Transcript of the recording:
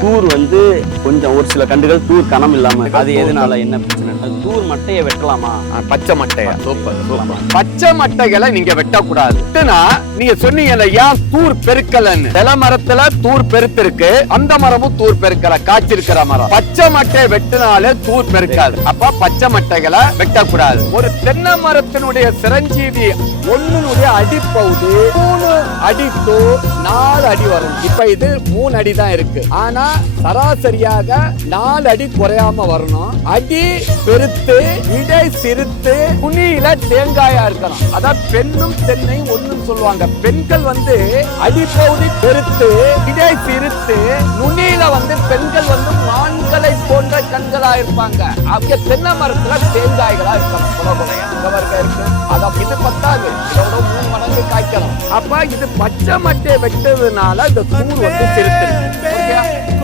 தூர் வந்து கொஞ்சம் ஒரு சில கண்டுகள் தூர் கனம் இல்லாம அது எதனால என்ன பிரச்சனை? தூர் மட்டையை வெட்டலாமா? பச்சை மட்டையா? Super super. பச்சை மட்டைகளை நீங்க வெட்டக்கூடாது. நீங்க சொன்னீங்கல்ல ஏன் தூர் பெருக்கலன்னு. சில மரத்துல தூர் பெருத்திருக்கு, அந்த மரமும் தூர் பெருக்கல, காய்ச்சிருக்கிற மரம். பச்சை மட்டையை வெட்டினாலே தூர் பெருக்காது. அப்ப பச்சை மட்டைகளை வெட்டக்கூடாது. ஒரு தென்னை மரத்தினுடைய சிரஞ்சீவி ஒன்னுடைய அடிப்பகுதி 3 அடி to 4 அடி வரும். இப்ப இது 3 அடி தான் இருக்கு. ஆனா சராசரியாக 4 அடி குறையாம வரணும். அடி பெருத்து இடை சிறுத்து துணியில தேங்காயா இருக்கணும். அதான் பெண்ணும் தென்னையும் ஒண்ணுன்னு சொல்லுவாங்க. பெண்கள் வந்து அடிப்பகுதி பெருத்து இடை சிறுத்து நுனியில வந்து பெண்கள் வந்து மான்களை போன்ற கண்களா இருப்பாங்க. அவங்க தென்னை மரத்துல தேங்காய்களா இருக்கணும். இருக்கு. அதான் இது பத்தாது, இதோட 3 மடங்கு காய்க்கணும். அப்ப இது பச்சை மட்டையை வெட்டதுனால இந்த தூர் வந்து சிறுத்து.